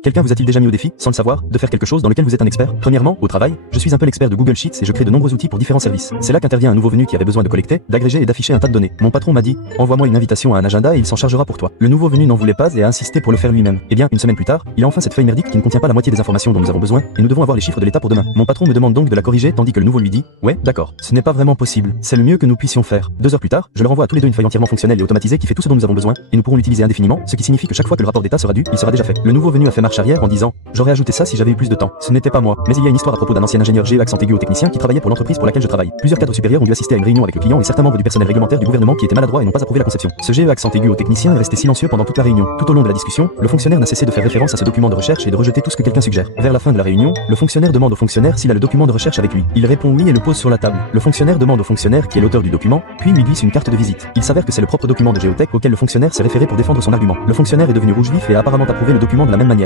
Quelqu'un vous a-t-il déjà mis au défi, sans le savoir, de faire quelque chose dans lequel vous êtes un expert? Premièrement, au travail, je suis un peu l'expert de Google Sheets et je crée de nombreux outils pour différents services. C'est là qu'intervient un nouveau venu qui avait besoin de collecter, d'agréger et d'afficher un tas de données. Mon patron m'a dit, envoie-moi une invitation à un agenda et il s'en chargera pour toi. Le nouveau venu n'en voulait pas et a insisté pour le faire lui-même. Eh bien, une semaine plus tard, il a enfin cette feuille merdique qui ne contient pas la moitié des informations dont nous avons besoin et nous devons avoir les chiffres de l'état pour demain. Mon patron me demande donc de la corriger tandis que le nouveau lui dit, ouais, d'accord. Ce n'est pas vraiment possible. C'est le mieux que nous puissions faire. 2 heures plus tard, je leur envoie à tous les deux une feuille entièrement fonctionnelle et automatisée qui fait tout ce dont nous avons besoin et nous pourrons l'utiliser indéfiniment, ce qui signifie que chaque fois que le rapport d'état sera dû, il sera déjà fait. Le nouveau venu a fait marche arrière en disant, j'aurais ajouté ça si j'avais eu plus de temps. Ce n'était pas moi. Mais il y a une histoire à propos d'un ancien ingénieur GE accent aigu au technicien qui travaillait pour l'entreprise pour laquelle je travaille. Plusieurs cadres supérieurs ont dû assister à une réunion avec le client et certains membres du personnel réglementaire du gouvernement qui étaient maladroits et n'ont pas approuvé la conception. Ce GE accent aigu au technicien est resté silencieux pendant toute la réunion. Tout au long de la discussion, le fonctionnaire n'a cessé de faire référence à ce document de recherche et de rejeter tout ce que quelqu'un suggère. Vers la fin de la réunion, le fonctionnaire demande au fonctionnaire s'il a le document de recherche avec lui. Il répond oui et le pose sur la table. Le fonctionnaire demande au fonctionnaire qui est l'auteur du document, puis lui glisse une carte de visite. Il s'avère que c'est le propre document de Géotech auquel le fonctionnaire s'est référé pour défendre son argument. Le fonctionnaire est devenu rouge vif et a apparemment approuvé le document de la même manière.